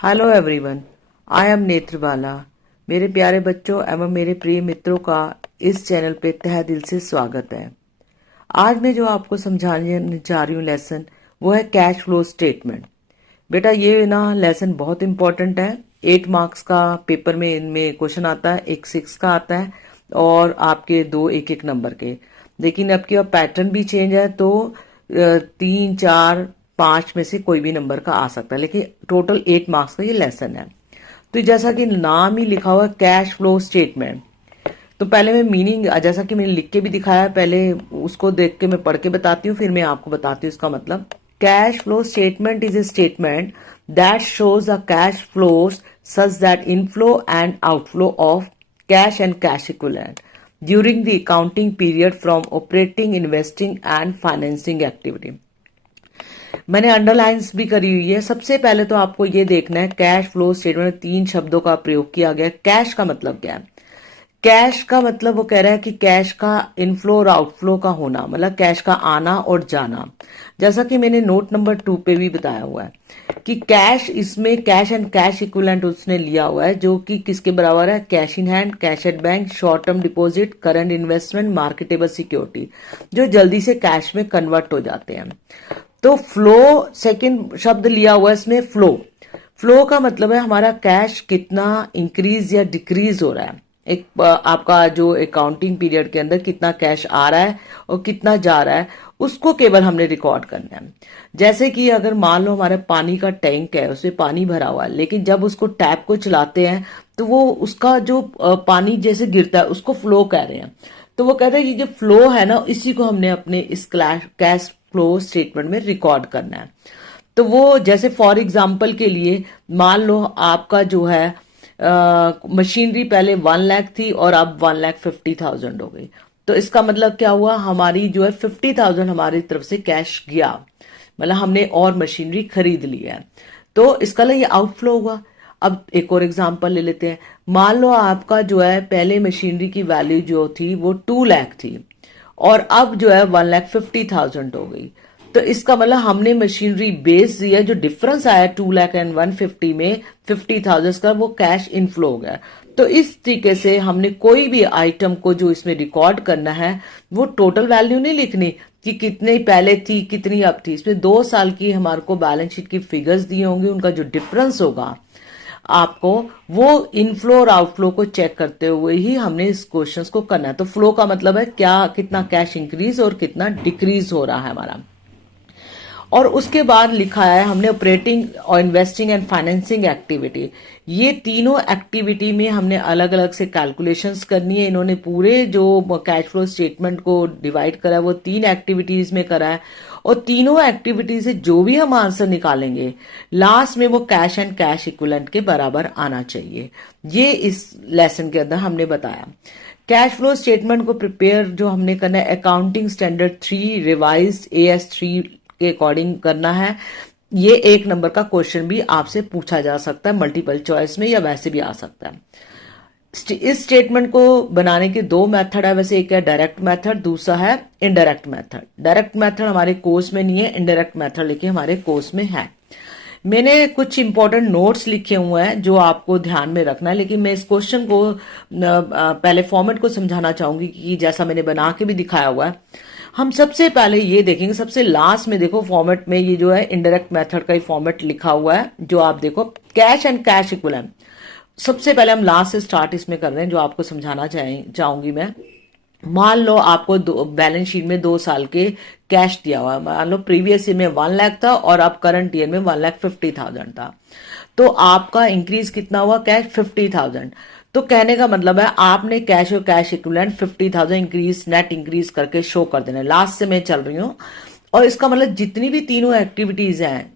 Hello everyone, I am Netrabala. मेरे प्यारे बच्चों एवं मेरे प्रिय मित्रों का इस चैनल पे तहे दिल से स्वागत है। आज मैं जो आपको समझाने जा रही हूँ लेसन, वो है कैश फ्लो स्टेटमेंट। बेटा ये ना लेसन बहुत इंपॉर्टेंट है। 8 मार्क्स का पेपर में इनमें क्वेश्चन आता है, एक 6 का आता है और आपके दो एक एक नंबर के। लेकिन अब की पैटर्न भी चेंज है, तो 3, 4, 5 में से कोई भी नंबर का आ सकता है, लेकिन टोटल 8 मार्क्स का ये लेसन है। तो जैसा कि नाम ही लिखा हुआ है कैश फ्लो स्टेटमेंट, तो पहले मैं मीनिंग जैसा कि मैंने लिख के भी दिखाया है, पहले उसको देख के मैं पढ़ के बताती हूँ, फिर मैं आपको बताती हूँ इसका मतलब। Cash flow statement is a statement that shows a cash flows such that inflow and outflow of cash and cash equivalent during the accounting period from operating, investing and financing activity. मैंने underlines भी करी हुई है। सबसे पहले तो आपको ये देखना है कैश फ्लो स्टेटमेंट में 3 शब्दों का प्रयोग किया गया। कैश का मतलब क्या है? कैश का मतलब वो कह रहा है कि कैश का इनफ्लो और आउटफ्लो का होना, मतलब कैश का आना और जाना। जैसा कि मैंने नोट नंबर 2 पे भी बताया हुआ है कि कैश, इसमें कैश एंड कैश इक्विवेलेंट उसने लिया हुआ है, जो कि किसके बराबर है? Cash in hand, cash at bank, short term deposit, current investment, marketable security, जो जल्दी से कैश में कन्वर्ट हो जाते हैं। तो फ्लो सेकंड शब्द लिया हुआ है इसमें, फ्लो। फ्लो का मतलब है हमारा कैश कितना इंक्रीज या डिक्रीज हो रहा है। एक आपका जो अकाउंटिंग पीरियड के अंदर कितना कैश आ रहा है और कितना जा रहा है, उसको केवल हमने रिकॉर्ड करना है। जैसे कि अगर मान लो हमारे पानी का टैंक है, उसमें पानी भरा हुआ है, लेकिन जब उसको टैप को चलाते हैं तो वो उसका जो पानी जैसे गिरता है उसको फ्लो कह रहे हैं। तो वो कहते हैं कि जो फ्लो है ना, इसी को हमने अपने इस कैश फ्लो स्टेटमेंट में रिकॉर्ड करना है। तो वो जैसे फॉर एग्जाम्पल के लिए मान लो आपका जो है मशीनरी पहले 1 लाख थी और अब 1,50,000 हो गई। तो इसका मतलब क्या हुआ? हमारी जो है 50,000 हमारी तरफ से कैश गया, मतलब हमने और मशीनरी खरीद ली है। तो इसका लिए आउटफ्लो हुआ। अब एक और एग्जांपल ले लेते हैं। मान लो आपका जो है पहले मशीनरी की वैल्यू जो थी वो 2 लाख थी और अब जो है 1,50,000 हो गई। तो इसका मतलब हमने मशीनरी बेच दिया, जो डिफरेंस आया 2 लाख एंड 150 में 50,000 का, वो कैश इनफ्लो हो गया। तो इस तरीके से हमने कोई भी आइटम को जो इसमें रिकॉर्ड करना है, वो टोटल वैल्यू नहीं लिखनी कि कितने पहले थी कितनी अब थी। इसमें 2 साल की हमारे को बैलेंस शीट की फिगर्स दिए होंगे, उनका जो डिफरेंस होगा आपको, वो इनफ्लो और आउटफ्लो को चेक करते हुए ही हमने इस क्वेश्चंस को करना है। तो फ्लो का मतलब है क्या, कितना कैश इंक्रीज और कितना डिक्रीज हो रहा है हमारा। और उसके बाद लिखा है हमने ऑपरेटिंग और इन्वेस्टिंग एंड फाइनेंसिंग एक्टिविटी। ये तीनों एक्टिविटी में हमने अलग अलग से कैलकुलेशंस करनी है। इन्होंने पूरे जो कैश फ्लो स्टेटमेंट को डिवाइड करा है वो 3 एक्टिविटीज में करा है, और तीनों एक्टिविटी से जो भी हम आंसर निकालेंगे लास्ट में वो कैश एंड कैश इक्विवेलेंट के बराबर आना चाहिए। ये इस लेसन के अंदर हमने बताया। कैश फ्लो स्टेटमेंट को प्रिपेयर जो हमने करना है अकाउंटिंग स्टैंडर्ड 3 रिवाइज्ड AS3 के अकॉर्डिंग करना है। ये 1 नंबर का क्वेश्चन भी आपसे पूछा जा सकता है मल्टीपल चॉइस में, या वैसे भी आ सकता है। इस स्टेटमेंट को बनाने के 2 मेथड है वैसे, एक है डायरेक्ट मेथड, दूसरा है इनडायरेक्ट मेथड। डायरेक्ट मेथड हमारे कोर्स में नहीं है, इनडायरेक्ट मेथड लेकिन हमारे कोर्स में है। मैंने कुछ इंपॉर्टेंट नोट्स लिखे हुए हैं जो आपको ध्यान में रखना है, लेकिन मैं इस क्वेश्चन को पहले फॉर्मेट को समझाना चाहूंगी कि जैसा मैंने बना के भी दिखाया हुआ है। हम सबसे पहले ये देखेंगे, सबसे लास्ट में देखो फॉर्मेट में ये जो है इनडायरेक्ट मेथड का ही फॉर्मेट लिखा हुआ है, जो आप देखो कैश एंड कैश इक्विवेलेंट। सबसे पहले हम लास्ट से स्टार्ट इसमें कर रहे हैं, जो आपको समझाना चाहूंगी मैं। मान लो आपको बैलेंस शीट में 2 साल के कैश दिया हुआ है। मान लो प्रीवियस ईयर में 1 लाख था और अब करंट ईयर में 1,50,000 था। तो आपका इंक्रीज कितना हुआ? कैश 50,000। तो कहने का मतलब है आपने कैश और cash equivalent 50,000 increase, net increase करके शो कर देना। लास्ट से मैं चल रही हूँ, और इसका मतलब जितनी भी तीनों एक्टिविटीज हैं,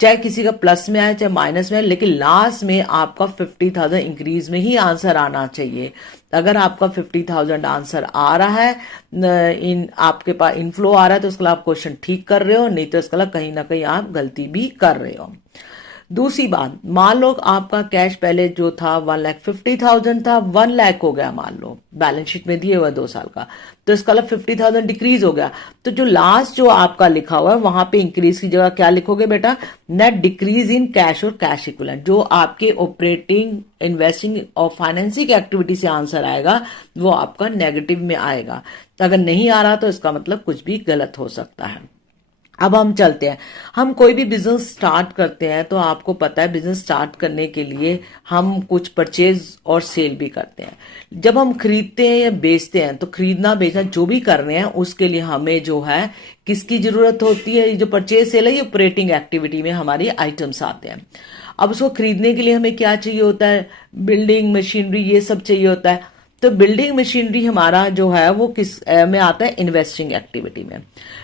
चाहे किसी का प्लस में आए चाहे माइनस में आए, लेकिन लास्ट में आपका 50,000 इंक्रीज में ही आंसर आना चाहिए। अगर आपका 50,000 आंसर आ रहा है, इन आपके पास इनफ्लो आ रहा है, तो उसके लिए आप क्वेश्चन ठीक कर रहे हो, नहीं तो इसके लिए कहीं ना कहीं आप गलती भी कर रहे हो। दूसरी बात, मान लो आपका कैश पहले जो था 1,50,000 था, 1 लाख हो गया, मान लो बैलेंस शीट में दिए हुआ 2 साल का, तो इसका मतलब 50,000 डिक्रीज हो गया। तो जो लास्ट जो आपका लिखा हुआ है वहां पे इंक्रीज की जगह क्या लिखोगे बेटा, नेट डिक्रीज इन कैश और कैश इक्विवेलेंट। जो आपके ऑपरेटिंग, इन्वेस्टिंग और फाइनेंसिंग एक्टिविटी से आंसर आएगा वो आपका नेगेटिव में आएगा। अगर नहीं आ रहा तो इसका मतलब कुछ भी गलत हो सकता है। अब हम चलते हैं, हम कोई भी बिजनेस स्टार्ट करते हैं तो आपको पता है बिजनेस स्टार्ट करने के लिए हम कुछ परचेज और सेल भी करते हैं। जब हम खरीदते हैं या बेचते हैं तो खरीदना बेचना जो भी कर रहे हैं उसके लिए हमें जो है किसकी जरूरत होती है, जो परचेज सेल है ये ऑपरेटिंग एक्टिविटी में हमारी आइटम्स आते हैं। अब उसको खरीदने के लिए हमें क्या चाहिए होता है, बिल्डिंग मशीनरी ये सब चाहिए होता है। तो बिल्डिंग मशीनरी हमारा जो है वो किस में आता है, इन्वेस्टिंग एक्टिविटी में।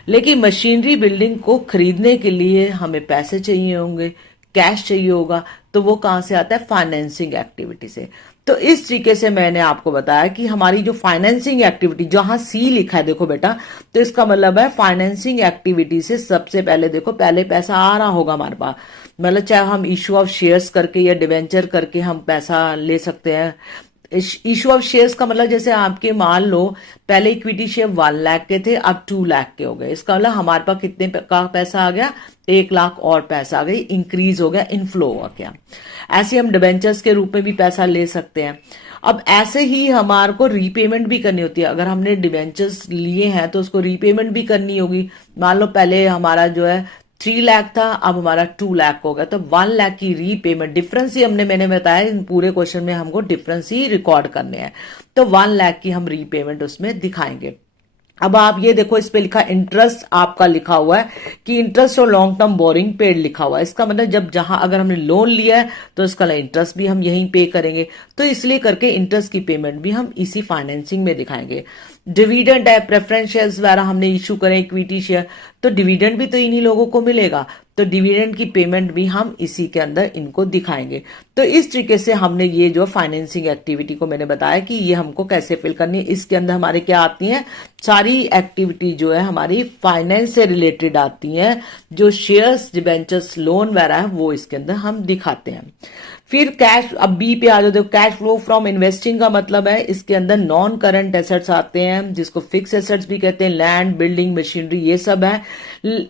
लेकिन मशीनरी बिल्डिंग को खरीदने के लिए हमें पैसे चाहिए होंगे, कैश चाहिए होगा, तो वो कहां से आता है, फाइनेंसिंग एक्टिविटी से। तो इस तरीके से मैंने आपको बताया कि हमारी जो फाइनेंसिंग एक्टिविटी, जहां सी लिखा है देखो बेटा, तो इसका मतलब है फाइनेंसिंग एक्टिविटी से सबसे पहले देखो पहले पैसा आ रहा होगा हमारे पास, मतलब चाहे हम इशू ऑफ शेयर्स करके या डिवेंचर करके हम पैसा ले सकते हैं। इशू ऑफ शेयर्स का मतलब जैसे आपके मान लो पहले इक्विटी शेयर 1 लाख के थे, अब 2 लाख के हो गए, इसका मतलब हमारे पास कितने का पैसा आ गया, 1 लाख और पैसा आ गई, इंक्रीज हो गया, इनफ्लो हो गया। ऐसे हम डिबेंचर्स के रूप में भी पैसा ले सकते हैं। अब ऐसे ही हमारे को रीपेमेंट भी करनी होती है। अगर हमने डिबेंचर्स लिए हैं तो उसको रीपेमेंट भी करनी होगी। मान लो पहले हमारा जो है 3 लाख था, अब हमारा 2 लाख हो गया, तो 1 लाख की रीपेमेंट, डिफरेंस ही मैंने बताया पूरे क्वेश्चन में हमको डिफरेंस ही रिकॉर्ड करने हैं, तो 1 लाख की हम रीपेमेंट उसमें दिखाएंगे। अब आप ये देखो इस पे लिखा इंटरेस्ट आपका लिखा हुआ है कि इंटरेस्ट और लॉन्ग टर्म बोरिंग पेड लिखा हुआ है। इसका मतलब जब जहां अगर हमने लोन लिया है तो इसका इंटरेस्ट भी हम यहीं पे करेंगे, तो इसलिए करके इंटरेस्ट की पेमेंट भी हम इसी फाइनेंसिंग में दिखाएंगे। डिविडेंड है, प्रेफरेंस शेयर्स वगैरह हमने इशू करें, इक्विटी शेयर, तो डिविडेंड भी तो इन्हीं लोगों को मिलेगा, तो डिविडेंड की पेमेंट भी हम इसी के अंदर इनको दिखाएंगे। तो इस तरीके से हमने ये जो फाइनेंसिंग एक्टिविटी को मैंने बताया कि ये हमको कैसे फिल करनी है। इसके अंदर हमारे क्या आती हैं, सारी एक्टिविटी जो है हमारी फाइनेंस से रिलेटेड आती हैं, जो शेयर्स, डिबेंचर्स, लोन वगैरह है वो इसके अंदर हम दिखाते हैं। फिर कैश, अब बी पे आ जाओ, देखो कैश फ्लो फ्रॉम इन्वेस्टिंग का मतलब है इसके अंदर नॉन करंट एसेट्स आते हैं, जिसको फिक्स एसेट्स भी कहते हैं, लैंड, बिल्डिंग, मशीनरी, ये सब है।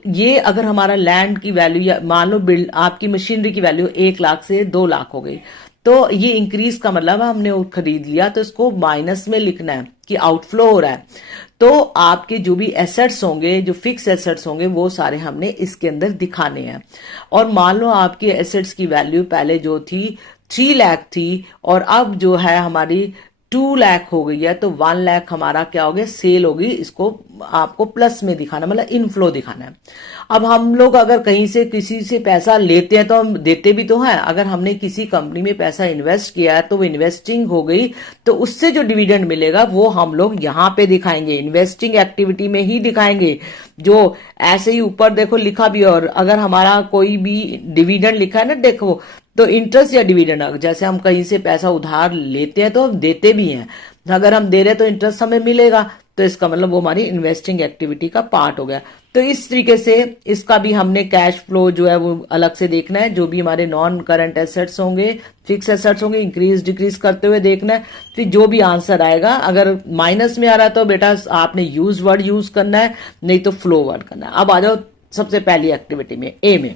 ये अगर हमारा लैंड की वैल्यू या मान लो आपकी मशीनरी की वैल्यू 1 लाख से 2 लाख हो गई, तो ये इंक्रीज का मतलब हमने खरीद लिया, तो इसको माइनस में लिखना है कि आउटफ्लो हो रहा है। तो आपके जो भी एसेट्स होंगे, जो फिक्स एसेट्स होंगे, वो सारे हमने इसके अंदर दिखाने हैं। और मान लो आपके एसेट्स की वैल्यू पहले जो थी 3 लाख थी और अब जो है हमारी 2 लाख हो गई है, तो 1 लाख हमारा क्या हो गया, सेल होगी। इसको आपको प्लस में दिखाना, मतलब इनफ्लो दिखाना है। अब हम लोग अगर कहीं से किसी से पैसा लेते हैं तो हम देते भी तो हैं। अगर हमने किसी कंपनी में पैसा इन्वेस्ट किया है तो वो इन्वेस्टिंग हो गई, तो उससे जो डिविडेंड मिलेगा वो हम लोग यहाँ पे दिखाएंगे, इन्वेस्टिंग एक्टिविटी में ही दिखाएंगे। जो ऐसे ही ऊपर देखो लिखा भी, और अगर हमारा कोई भी डिविडेंड लिखा है ना देखो, तो इंटरेस्ट या डिविडेंड, जैसे हम कहीं से पैसा उधार लेते हैं तो हम देते भी हैं, अगर हम दे रहे हैं तो इंटरेस्ट हमें मिलेगा, तो इसका मतलब वो हमारी इन्वेस्टिंग एक्टिविटी का पार्ट हो गया। तो इस तरीके से इसका भी हमने कैश फ्लो जो है वो अलग से देखना है। जो भी हमारे नॉन करंट एसेट्स होंगे, फिक्स एसेट्स होंगे, इंक्रीज डिक्रीज करते हुए देखना है। फिर जो भी आंसर आएगा, अगर माइनस में आ रहा है तो बेटा आपने यूज वर्ड यूज करना है, नहीं तो फ्लो वर्ड करना है। अब आ जाओ सबसे पहली एक्टिविटी में, ए में,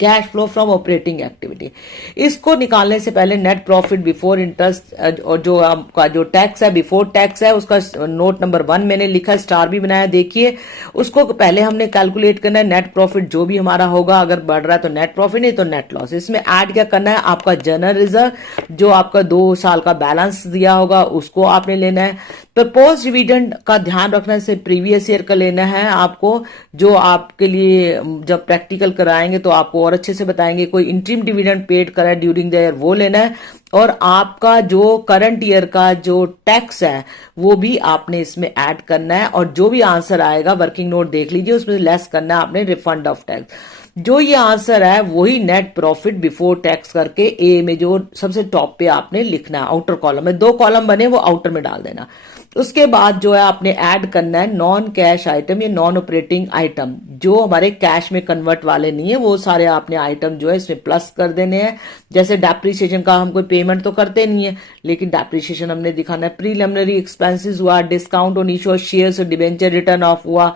cash flow from operating activity. इसको निकालने से पहले नेट प्रॉफिट बिफोर इंटरेस्ट और जो आपका जो टैक्स है, बिफोर टैक्स है, उसका नोट नंबर 1 मैंने लिखा, स्टार भी बनाया, देखिए। उसको पहले हमने कैलकुलेट करना है, नेट प्रॉफिट जो भी हमारा होगा, अगर बढ़ रहा है तो नेट प्रॉफिट, नहीं तो नेट लॉस। इसमें ऐड क्या करना है, आपका जनरल रिजर्व, जो आपका 2 साल का बैलेंस दिया होगा उसको आपने लेना है। प्रपोज डिविडेंड का ध्यान रखना है, प्रीवियस ईयर का लेना है आपको, जो आपके लिए जब प्रैक्टिकल कराएंगे तो आपको और अच्छे से बताएंगे। कोई इंटरिम डिविडेंड पेड करा ड्यूरिंग द ईयर वो लेना है, और आपका जो करंट ईयर का जो टैक्स है वो भी आपने इसमें ऐड करना है। और जो भी आंसर आएगा, वर्किंग नोट देख लीजिए, उसमें लेस करना है आपने रिफंड ऑफ टैक्स। जो ये आंसर है वही नेट प्रॉफिट बिफोर टैक्स करके ए में जो सबसे टॉप पे आपने लिखना है, आउटर कॉलम में 2 कॉलम बने वो आउटर में डाल देना। उसके बाद जो है आपने ऐड करना है नॉन कैश आइटम या नॉन ऑपरेटिंग आइटम, जो हमारे कैश में कन्वर्ट वाले नहीं है, वो सारे आपने आइटम जो है इसमें प्लस कर देने हैं। जैसे डेप्रिसिएशन का हम कोई पेमेंट तो करते नहीं है, लेकिन डेप्रिसिएशन हमने दिखाना है। प्रीलिमिनरी एक्सपेंसेस हुआ, discount on issue of shares और डिबेंचर रिटर्न ऑफ हुआ,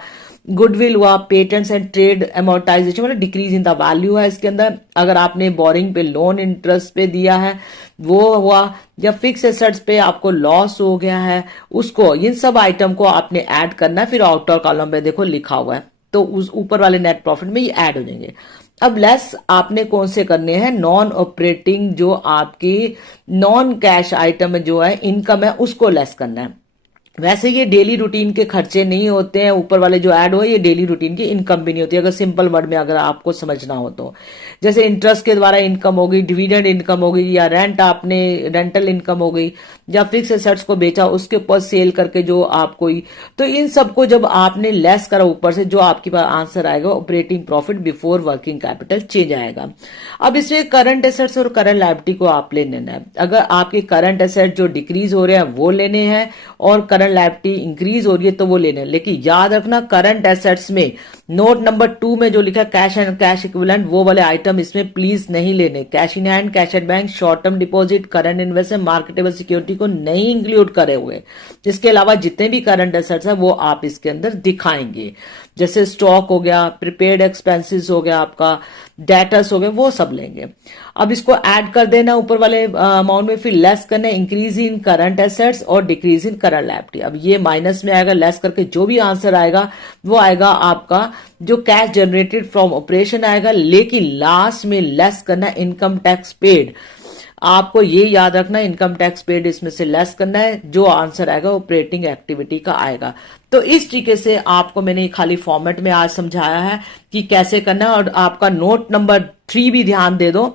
गुडविल हुआ, पेटेंट्स एंड ट्रेड एमोर्टाइजेशन मतलब डिक्रीज इन द वैल्यू है इसके अंदर। अगर आपने बोरिंग पे लोन इंटरेस्ट पे दिया है वो हुआ, या फिक्स एसेट्स पे आपको लॉस हो गया है उसको, इन सब आइटम को आपने ऐड करना है। फिर आउटर कॉलम पे देखो लिखा हुआ है, तो उस ऊपर वाले नेट प्रॉफिट में ये ऐड हो जाएंगे। अब लेस आपने कौन से करने हैं, नॉन ऑपरेटिंग जो आपकी नॉन कैश आइटम जो है इनकम है उसको लेस करना है। वैसे ये डेली रूटीन के खर्चे नहीं होते हैं, ऊपर वाले जो ऐड हो ये डेली रूटीन की इनकम भी नहीं होती, अगर सिंपल वर्ड में अगर आपको समझना हो तो। जैसे इंटरेस्ट के द्वारा इनकम हो गई, डिविडेंड इनकम हो गई, या रेंट आपने रेंटल इनकम हो गई, या फिक्स एसेट्स को बेचा उसके ऊपर सेल करके जो आपको, तो इन सबको जब आपने लेस करा ऊपर से, जो आपके पास आंसर आएगा operating profit before working capital change आएगा। अब इसमें करंट एसेट्स और करंट लायबिलिटी को आप ले लेना है। अगर आपके करंट एसेट जो डिक्रीज हो रहे हैं वो लेने हैं और करंट लायबिलिटी इंक्रीज हो रही है तो वो लेने हैं, लेकिन याद रखना करंट एसेट्स में नोट नंबर 2 में जो लिखा है कैश एंड कैश इक्विवेलेंट, वो वाले आइटम इसमें प्लीज नहीं लेने। Cash in hand, cash at bank, short term deposit, current investment, marketable security को नहीं इंक्लूड करे हुए। इसके अलावा जितने भी करंट एसेट्स है वो आप इसके अंदर दिखाएंगे, जैसे स्टॉक हो गया, प्रीपेड एक्सपेंसेस हो गया, आपका डेटर्स हो गए, वो सब लेंगे। अब इसको ऐड कर देना ऊपर वाले अमाउंट में, फिर लेस करना इंक्रीज इन करंट एसेट्स और डिक्रीज इन करंट लायबिलिटी। अब ये माइनस में आएगा, लेस करके जो भी आंसर आएगा वो आएगा आपका जो कैश जनरेटेड फ्रॉम ऑपरेशन आएगा, लेकिन लास्ट में लेस करना इनकम टैक्स पेड। आपको ये याद रखना इनकम टैक्स पेड इसमें से लेस करना है, जो आंसर आएगा ऑपरेटिंग एक्टिविटी का आएगा। तो इस तरीके से आपको मैंने खाली फॉर्मेट में आज समझाया है कि कैसे करना है। और आपका नोट नंबर 3 भी ध्यान दे दो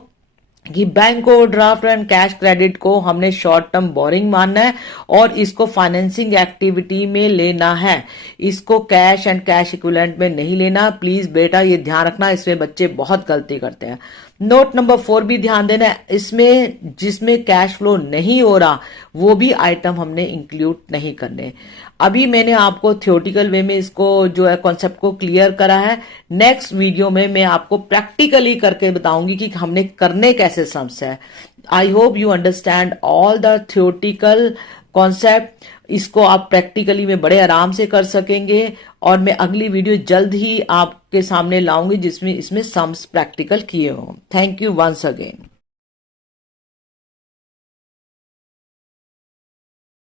कि bank overdraft and cash credit को हमने शॉर्ट टर्म बोरिंग मानना है और इसको फाइनेंसिंग एक्टिविटी में लेना है, इसको कैश एंड कैश इक्विवेलेंट में नहीं लेना। प्लीज बेटा ये ध्यान रखना, इसमें बच्चे बहुत गलती करते हैं। नोट नंबर 4 भी ध्यान देना है, इसमें जिसमें कैश फ्लो नहीं हो रहा वो भी आइटम हमने इंक्लूड नहीं करने। अभी मैंने आपको थियोटिकल वे में इसको जो है कॉन्सेप्ट को क्लियर करा है। नेक्स्ट वीडियो में मैं आपको प्रैक्टिकली करके बताऊंगी कि हमने करने कैसे सम्स है। I hope you understand all the theoretical concept. इसको आप प्रैक्टिकली में बड़े आराम से कर सकेंगे और मैं अगली वीडियो जल्द ही आपके सामने लाऊंगी जिसमें इसमें सम्स प्रैक्टिकल किए हों। Thank you once again.